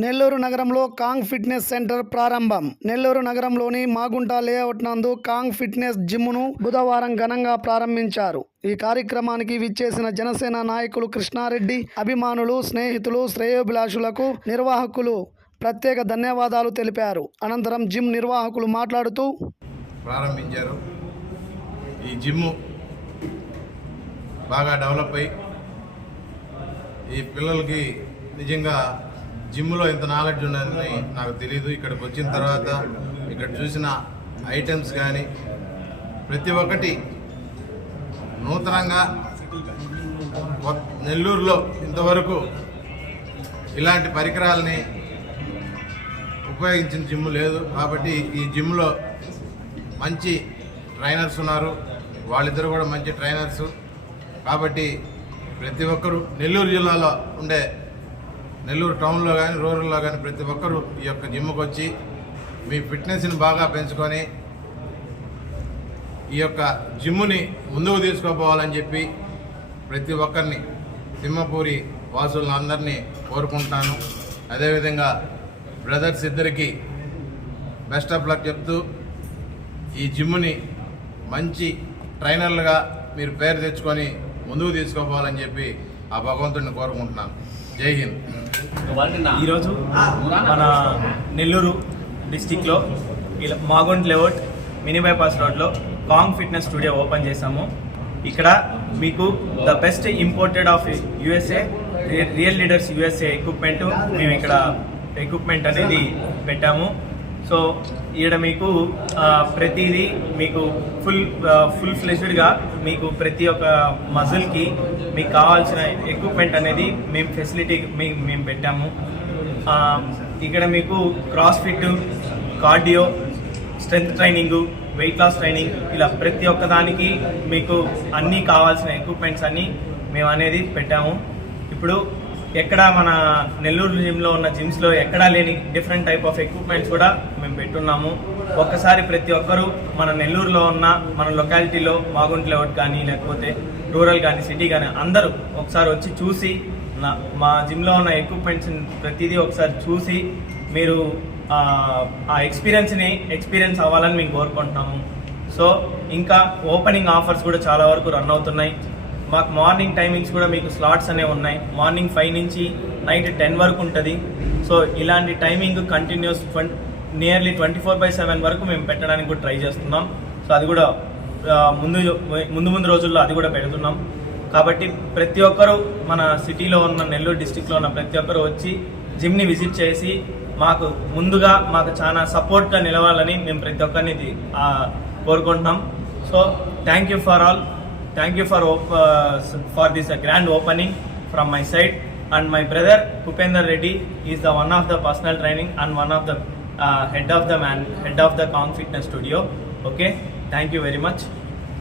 నెల్లూరు నగరంలో Kong fitness centre ప్రారంభం. నెల్లూరు నగరంలోని మాగుంట లేఅవుట్ నందు కాంగ్ ఫిట్నెస్ జిమ్ను బుధవారం ఘనంగా ప్రారంభించారు. ఈ కార్యక్రమానికి విచ్చేసిన జనసేన నాయకులు కృష్ణారెడ్డి, అభిమానులు, స్నేహితులు, శ్రేయోభిలాషులకు నిర్వాహకులు ప్రత్యేక ధన్యవాదాలు తెలిపారు. అనంతరం జిమ్ నిర్వాహకులు మాట్లాడుతూ ప్రారంభించారు. ఈ జిమ్ బాగా డెవలప్ అయ్యి ఈ పిల్లలకి నిజంగా జిమ్లో ఇంత నాలెడ్జ్ ఉన్నదని నాకు తెలియదు. ఇక్కడికి వచ్చిన తర్వాత ఇక్కడ చూసిన ఐటమ్స్ కానీ ప్రతి ఒక్కటి నూతనంగా నెల్లూరులో ఇంతవరకు ఇలాంటి పరికరాలని ఉపయోగించిన జిమ్ లేదు. కాబట్టి ఈ జిమ్లో మంచి ట్రైనర్స్ ఉన్నారు, వాళ్ళిద్దరు కూడా మంచి ట్రైనర్సు. కాబట్టి ప్రతి ఒక్కరూ నెల్లూరు జిల్లాలో ఉండే నెల్లూరు టౌన్లో కానీ రూరల్లో కానీ ప్రతి ఒక్కరూ ఈ యొక్క జిమ్కి వచ్చి మీ ఫిట్నెస్ని బాగా పెంచుకొని ఈ యొక్క జిమ్ని ముందుకు తీసుకోపోవాలని చెప్పి ప్రతి ఒక్కరిని సింహపూరి వాసులను అందరినీ కోరుకుంటున్నాను. అదేవిధంగా బ్రదర్స్ ఇద్దరికి బెస్ట్ ఆఫ్ లక్ చెప్తూ ఈ జిమ్ని మంచి ట్రైనర్లుగా మీరు పేరు తెచ్చుకొని ముందుకు తీసుకోపోవాలని చెప్పి ఆ భగవంతుడిని కోరుకుంటున్నాను. జై హింద్. ఈరోజు మన నెల్లూరు డిస్టిక్లో మాగుంట లేఅవుట్ మినీ బైపాస్ రోడ్లో కాంగ్ ఫిట్నెస్ స్టూడియో ఓపెన్ చేశాము. ఇక్కడ మీకు the best imported of USA real leaders USA equipment మేము ఇక్కడ ఎక్విప్మెంట్ అనేది పెట్టాము. సో ఈడ మీకు ప్రతిదీ మీకు ఫుల్ ఫ్లెజ్డ్గా మీకు ప్రతి ఒక్క మజిల్కి మీకు కావాల్సిన ఎక్విప్మెంట్ అనేది మేము ఫెసిలిటీ మేము పెట్టాము. ఇక్కడ మీకు CrossFit, cardio, strength training, weight loss training, ఇలా ప్రతి ఒక్క దానికి మీకు అన్నీ కావాల్సిన ఎక్విప్మెంట్స్ అన్నీ మేము అనేది పెట్టాము. ఇప్పుడు ఎక్కడ మన నెల్లూరు జిమ్లో ఉన్న జిమ్స్లో ఎక్కడా లేని డిఫరెంట్ టైప్ ఆఫ్ ఎక్విప్మెంట్స్ కూడా మేము పెట్టున్నాము. ఒక్కసారి ప్రతి ఒక్కరూ మన నెల్లూరులో ఉన్న మన లొకాలిటీలో మాగుంట లేఅవుట్ కానీ లేకపోతే రూరల్ కానీ సిటీ కానీ అందరూ ఒకసారి వచ్చి చూసి మా జిమ్లో ఉన్న ఎక్విప్మెంట్స్ ప్రతిదీ ఒకసారి చూసి మీరు ఆ ఎక్స్పీరియన్స్ అవ్వాలని మేము కోరుకుంటున్నాము. సో ఇంకా ఓపెనింగ్ ఆఫర్స్ కూడా చాలా వరకు రన్ అవుతున్నాయి. మాకు మార్నింగ్ టైమింగ్స్ కూడా మీకు స్లాట్స్ అనేవి ఉన్నాయి. మార్నింగ్ 5 నుంచి నైట్ 10 వరకు ఉంటుంది. సో ఇలాంటి టైమింగ్ కంటిన్యూస్ నియర్లీ 24/7 వరకు మేము పెట్టడానికి కూడా ట్రై చేస్తున్నాం. సో అది కూడా ముందు రోజుల్లో అది కూడా పెడుతున్నాం. కాబట్టి ప్రతి ఒక్కరూ మన సిటీలో ఉన్న నెల్లూరు డిస్టిక్లో ఉన్న ప్రతి ఒక్కరూ వచ్చి జిమ్ని విజిట్ చేసి మాకు చాలా సపోర్ట్గా నిలవాలని మేము ప్రతి ఒక్కరిని కోరుకుంటున్నాం. So thank you for this grand opening from my side, and my brother Kupendra Reddy is the one of the personal training and one of the head of the Kong Fitness Studio. Okay, thank you very much.